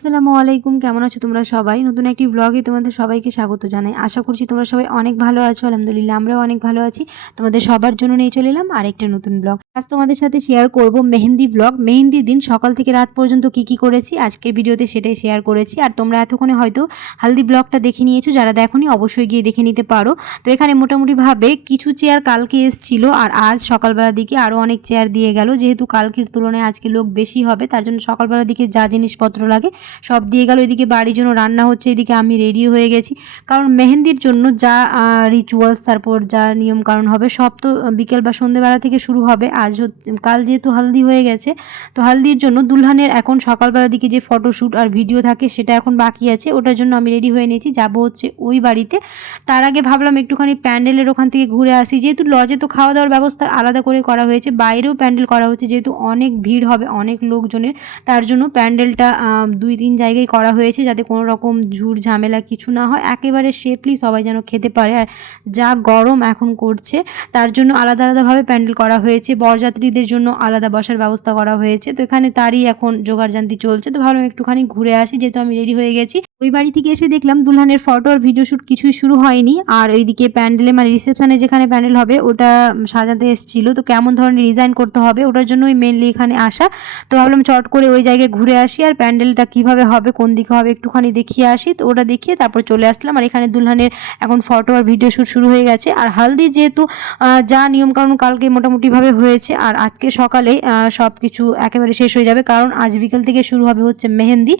আসসালামু আলাইকুম, কেমন আছো তোমরা সবাই? নতুন একটি ব্লগে তোমাদের সবাইকে স্বাগত জানাই। আশা করছি তোমরা সবাই অনেক ভালো আছো। আলহামদুলিল্লাহ আমরাও অনেক ভালো আছি। তোমাদের সবার জন্য নিয়ে চলে এলাম আরেকটা নতুন ব্লগ। আজ তোমাদের সাথে শেয়ার করব মেহেন্দি ব্লগ। মেহেন্দির দিন সকাল থেকে রাত পর্যন্ত কি করেছি আজকের ভিডিওতে সেটাই শেয়ার করেছি। আর তোমরা এতক্ষণে হয়তো হালদি ব্লগটা দেখে নিয়েছো, যারা দেখোনি অবশ্যই গিয়ে দেখে নিতে পারো। তো এখানে মোটামুটিভাবে কিছু চেয়ার কালকে এসেছিল আর আজ সকালবেলার দিকে আরও অনেক চেয়ার দিয়ে গেল। যেহেতু কালকের তুলনায় আজকে লোক বেশি হবে, তার জন্য সকালবেলার দিকে যা জিনিসপত্র লাগে সব দিয়ে গেল। এদিকে বাড়ির জন্য রান্না হচ্ছে, এদিকে আমি রেডি হয়ে গেছি, কারণ মেহেন্দির জন্য যা রিচুয়ালস তারপর যা নিয়ম কারণ হবে সব তো বিকেল বা সন্ধ্যেবেলা থেকে শুরু হবে। কাল যেহেতু হালদি হয়ে গেছে, তো হালদির জন্য দুলহানের এখন সকালবেলার দিকে যে ফটোশ্যুট আর ভিডিও থাকে সেটা এখন বাকি আছে। ওটার জন্য আমি রেডি হয়ে নিয়েছি, যাব হচ্ছে ওই বাড়িতে। তার আগে ভাবলাম একটুখানি প্যান্ডেলের ওখান থেকে ঘুরে আসি, যেহেতু লজে তো খাওয়া দাওয়ার ব্যবস্থা আলাদা করে করা হয়েছে, বাইরেও প্যান্ডেল করা হচ্ছে, যেহেতু অনেক ভিড় হবে অনেক লোকজনের, তার জন্য প্যান্ডেলটা 2-3 জায়গায় করা হয়েছে, যাতে কোনো রকম ঝুট ঝামেলা কিছু না হয়, একেবারে সেফলি সবাই যেন খেতে পারে। আর যা গরম এখন করছে তার জন্য আলাদা আলাদাভাবে প্যান্ডেল করা হয়েছে, বরযাত্রীদের জন্য আলাদা বসার ব্যবস্থা করা হয়েছে। তো এখানে তারই এখন জোগাড়জান্তি চলছে। তো ভাবলাম একটুখানি ঘুরে আসি, যেহেতু আমি রেডি হয়ে গেছি। ওই বাড়ি থেকে এসে দেখলাম দুলহানের ফটো আর ভিডিও শ্যুট কিছুই শুরু হয়নি। আর ওইদিকে প্যান্ডেলে মানে রিসেপশনে যেখানে প্যান্ডেল হবে ওটা সাজাতে এসেছিল, তো কেমন ধরনের ডিজাইন করতে হবে ওটার জন্যই মেনলি এখানে আসা। তো ভাবলাম চট করে ওই জায়গায় ঘুরে আসি আর প্যান্ডেলটা কিভাবে হবে কোন দিকে হবে একটুখানি দেখিয়ে আসি। তো ওটা দেখিয়ে তারপর চলে আসলাম। আর এখানে দুলহানের এখন ফটো আর ভিডিও শ্যুট শুরু হয়ে গেছে। আর হালদি যেহেতু যা নিয়মকানুন কালকে মোটামুটিভাবে হয়েছে, আর আজকে সকালে সব কিছু একেবারে শেষ হয়ে যাবে, কারণ আজ বিকেল থেকে শুরু হবে হচ্ছে মেহেন্দি।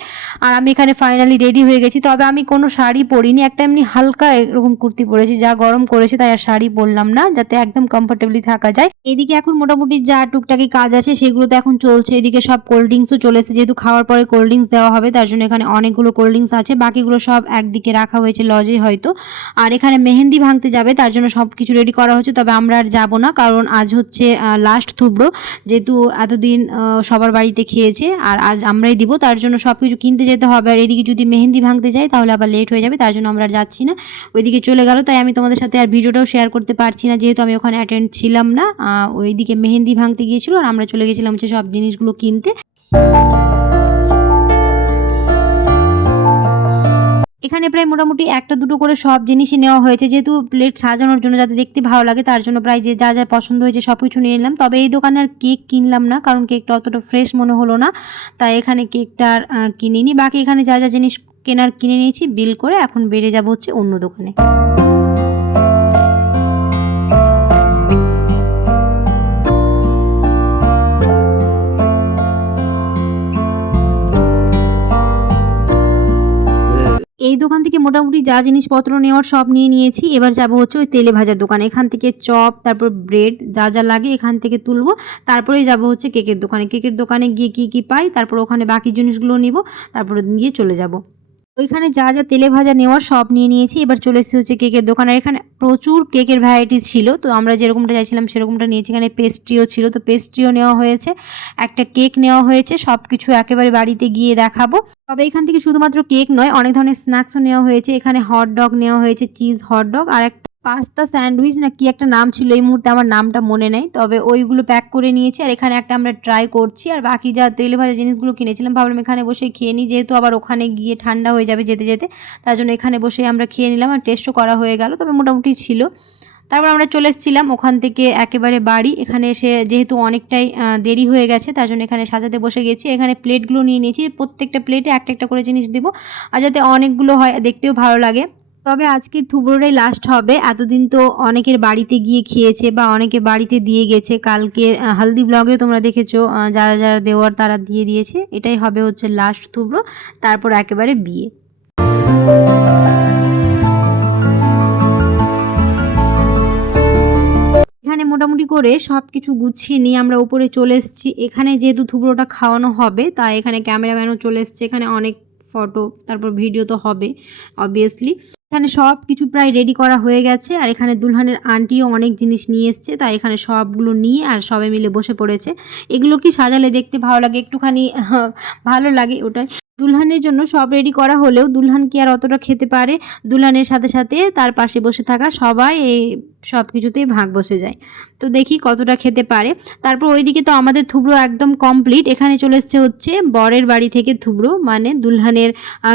আর আমি এখানে ফাইনালি রেডি হয়ে গেছি, তবে আমি কোনো শাড়ি পরিনি, একটা এমনি হালকা এরকম কুর্তি পরেছি, যা গরম করেছে তাই আর শাড়ি পরলাম না, যাতে একদম কমফোর্টেবলি থাকা যায়। এদিকে এখন মোটামুটি যা টুকটাকি কাজ আছে সেগুলো তো এখন চলছে। এদিকে সব কোল্ড ড্রিঙ্কসও চলে এসেছে, যেহেতু খাওয়ার পরে কোল্ড ড্রিঙ্কস দেওয়া হবে, তার জন্য এখানে অনেকগুলো কোল্ড ড্রিঙ্কস আছে, বাকিগুলো সব একদিকে রাখা হয়েছে লজে হয়তো। আর এখানে মেহেন্দি ভাঙতে যাবে, তার জন্য সব কিছু রেডি করা হচ্ছে, তবে আমরা আর যাবো না, কারণ আজ হচ্ছে লাস্ট থুবড়ো, যেহেতু এতদিন সবার বাড়িতে খেয়েছে আর আজ আমরাই দিব, তার জন্য সব কিছু কিনতে যেতে হবে। আর এদিকে যদি মেহেন্দি ভাঙতে যাই তাহলে আবার লেট হয়ে যাবে, তার জন্য আমরা আর যাচ্ছি না, ওইদিকে চলে গেল। তাই আমি তোমাদের সাথে আর ভিডিওটাও শেয়ার করতে পারছি না, যেহেতু আমি ওখানে অ্যাটেন্ড ছিলাম না। ওইদিকে মেহেন্দি ভাঙতে গিয়েছিল আর আমরা চলে গেছিলাম হচ্ছে সব জিনিসগুলো কিনতে। এখানে প্রায় মোটামুটি 1-2 করে সব জিনিসই নেওয়া হয়েছে, যেহেতু প্লেট সাজানোর জন্য, যাতে দেখতে ভালো লাগে, তার জন্য প্রায় যে যা যা পছন্দ হয়েছে সব কিছু নিয়ে নিলাম। তবে এই দোকানে আর কেক কিনলাম না, কারণ কেকটা অতটা ফ্রেশ মনে হলো না, তাই এখানে কেকটা আর কিনিনি। বাকি এখানে যা যা জিনিস কেনার কিনে নিয়েছি, বিল করে এখন বেরিয়ে যাবো হচ্ছে অন্য দোকানে। এই দোকান থেকে মোটামুটি যা জিনিসপত্র নেওয়ার সব নিয়ে নিয়েছি। এবার যাব হচ্ছে ওই তেলে ভাজার দোকানে, এখান থেকে চপ তারপর ব্রেড যা যা লাগে এখান থেকে তুলবো, তারপরেই যাব হচ্ছে কেকের দোকানে। কেকের দোকানে গিয়ে কি পাই তারপর ওখানে বাকি জিনিসগুলো নিব, তারপরে গিয়ে চলে যাব। ওইখানে যা যা তেলে ভাজা নেওয়ার সব নিয়ে নিয়েছি। এবার চলে এসেছি হচ্ছে কেকের দোকানে। এখানে প্রচুর কেকের ভ্যারাইটিস ছিল, তো আমরা যেরকমটা চাইছিলাম সেরকমটা নিয়েছি। এখানে পেস্ট্রিও ছিল, তো পেস্ট্রিও নেওয়া হয়েছে, একটা কেক নেওয়া হয়েছে। সব কিছু একেবারে বাড়িতে গিয়ে দেখাবো। তবে এখান থেকে শুধুমাত্র কেক নয়, অনেক ধরনের স্ন্যাক্সও নেওয়া হয়েছে। এখানে হট ডগ নেওয়া হয়েছে, চিজ হট ডগ, আর একটা পাস্তা স্যান্ডউইচ না কি একটা নাম ছিল, এই মুহূর্তে আমার নামটা মনে নেই, তবে ওইগুলো প্যাক করে নিয়েছি। আর এখানে একটা আমরা ট্রাই করছি। আর বাকি যা তেলে ভাজা জিনিসগুলো কিনেছিলাম ভাবলাম এখানে বসে খেয়ে নিই, যেহেতু আবার ওখানে গিয়ে ঠান্ডা হয়ে যাবে যেতে যেতে, তার জন্য এখানে বসে আমরা খেয়ে নিলাম। আর টেস্টও করা হয়ে গেল, তবে মোটামুটি ছিল। তারপর আমরা চলে এসেছিলাম ওখান থেকে একেবারে বাড়ি। এখানে এসে যেহেতু অনেকটাই দেরি হয়ে গেছে, তার জন্য এখানে সাজাতে বসে গেছি। এখানে প্লেটগুলো নিয়ে নিয়েছি, প্রত্যেকটা প্লেটে একটা একটা করে জিনিস দেবো, আর যাতে অনেকগুলো হয় দেখতেও ভালো লাগে। তবে আজকের থুবড়োটাই লাস্ট হবে। এতদিন তো অনেকের বাড়িতে গিয়ে খেয়েছে বা অনেকে বাড়িতে দিয়ে গেছে, কালকে হালদি ব্লগেও তোমরা দেখেছো যারা যারা দেওয়ার তারা দিয়ে দিয়েছে। এটাই হবে হচ্ছে লাস্ট থুবড়ো, তারপর একেবারে বিয়ে। এখানে মোটামুটি করে সব কিছু গুছিয়ে নিয়ে আমরা উপরে চলে এসেছি। এখানে যেহেতু থুবড়োটা খাওয়ানো হবে, তাই এখানে ক্যামেরাম্যানও চলে এসছে। এখানে অনেক ফটো তারপর ভিডিও তো হবে অবভিয়াসলি। এখানে সব কিছু প্রায় রেডি করা হয়ে গেছে। আর এখানে দুলহানের আন্টিও অনেক জিনিস নিয়ে এসছে, তাই এখানে সবগুলো নিয়ে আর সবাই মিলে বসে পড়েছে। এগুলো কি সাজালে দেখতে ভালো লাগে, একটুখানি ভালো লাগে ওটাই। দুলহানের জন্য সব রেডি করা হলেও দুলহান কি আর অতটা খেতে পারে? দুলহানের সাথে সাথে তার পাশে বসে থাকা সবাই এই সব কিছুতেই ভাগ বসে যায়। তো দেখি কতটা খেতে পারে। তারপর ওইদিকে তো আমাদের থুবড়ো একদম কমপ্লিট। এখানে চলে এসছে হচ্ছে বরের বাড়ি থেকে থুবড়ো, মানে দুলহানের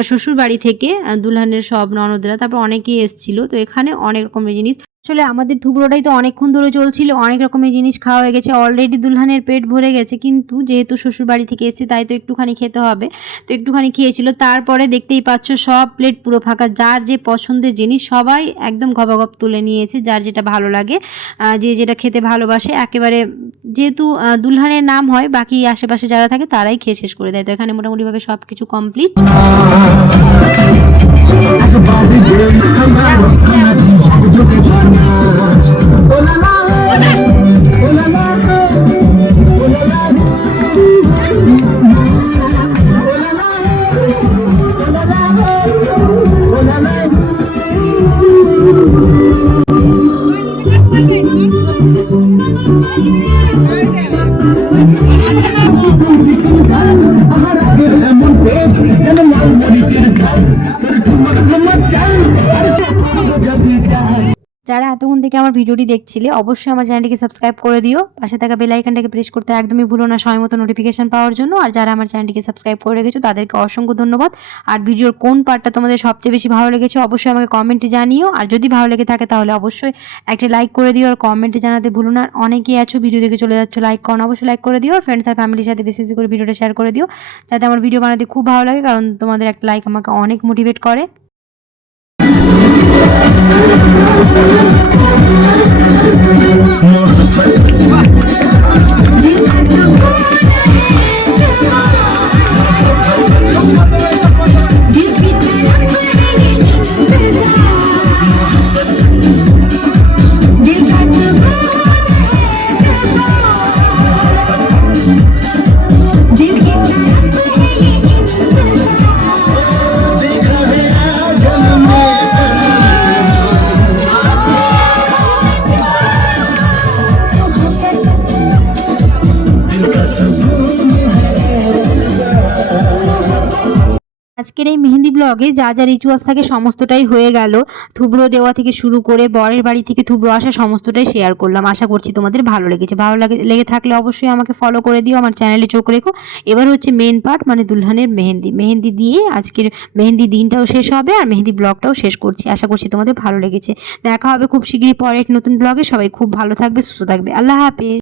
শ্বশুর বাড়ি থেকে দুলহানের সব ননদরা, তারপর অনেকেই এসেছিলো। তো এখানে অনেক রকমের জিনিস, আসলে আমাদের থুবড়োটাই তো অনেকক্ষণ ধরে চলছিল, অনেক রকমের জিনিস খাওয়া হয়ে গেছে অলরেডি, দুলহানের পেট ভরে গেছে, কিন্তু যেহেতু শ্বশুর বাড়ি থেকে এসেছে তাই তো একটুখানি খেতে হবে। তো একটুখানি খেয়েছিল, তারপরে দেখতেই পাচ্ছ সব প্লেট পুরো ফাঁকা। যার যে পছন্দের জিনিস সবাই একদম গপাগপ তুলে নিয়েছে, যার যেটা ভালো লাগে, যে যেটা খেতে ভালোবাসে একেবারে। যেহেতু দুলহানের নাম হয়, বাকি আশেপাশে যারা থাকে তারাই খেয়ে শেষ করে দেয়। তো এখানে মোটামুটিভাবে সব কিছু কমপ্লিট। যারা এতক্ষণ থেকে আমার ভিডিওটি দেখছিলে অবশ্যই আমার চ্যানেলটিকে সাবস্ক্রাইব করে দিও, পাশে থাকা বেল আইকনটাকে প্রেস করতে একদমই ভুলো না সময় মতো নোটিফিকেশন পাওয়ার জন্য। আর যারা আমার চ্যানেলটিকে সাবস্ক্রাইব করে রেখেছো তাদেরকে অসংখ্য ধন্যবাদ। আর ভিডিওর কোন পার্টটা তোমাদের সবচেয়ে বেশি ভালো লেগেছে অবশ্যই আমাকে কমেন্টে জানিও। আর যদি ভালো লেগে থাকে তাহলে অবশ্যই একটা লাইক করে দিও, আর কমেন্টে জানাতে ভুলো না। অনেকেই আছো ভিডিও দেখে চলে যাচ্ছ, লাইক করো না, অবশ্যই লাইক করে দিও। আর ফ্রেন্ডস আর ফ্যামিলির সাথে বেশি বেশি করে ভিডিওটা শেয়ার করে দিও, যাতে আমার ভিডিও বানাতে খুব ভালো লাগে, কারণ তোমাদের একটা লাইক আমাকে অনেক মোটিভেট করে। আজকের এই মেহেন্দি ব্লগে যা যা রিচুয়ালস থাকে সমস্তটাই হয়ে গেল। থুবড়ো দেওয়া থেকে শুরু করে বরের বাড়ি থেকে থুবড়ো আসা সমস্তটাই শেয়ার করলাম। আশা করছি তোমাদের ভালো লেগেছে। লেগে থাকলে অবশ্যই আমাকে ফলো করে দিও, আমার চ্যানেলে চোখ রেখো। এবার হচ্ছে মেন পার্ট, মানে দুলহানের মেহেন্দি দিয়ে আজকের মেহেন্দি দিনটাও শেষ হবে আর মেহেন্দি ব্লগটাও শেষ করছি। আশা করছি তোমাদের ভালো লেগেছে। দেখা হবে খুব শীঘ্রই পরে এক নতুন ব্লগে। সবাই খুব ভালো থাকবে, সুস্থ থাকবে। আল্লাহ হাফেজ।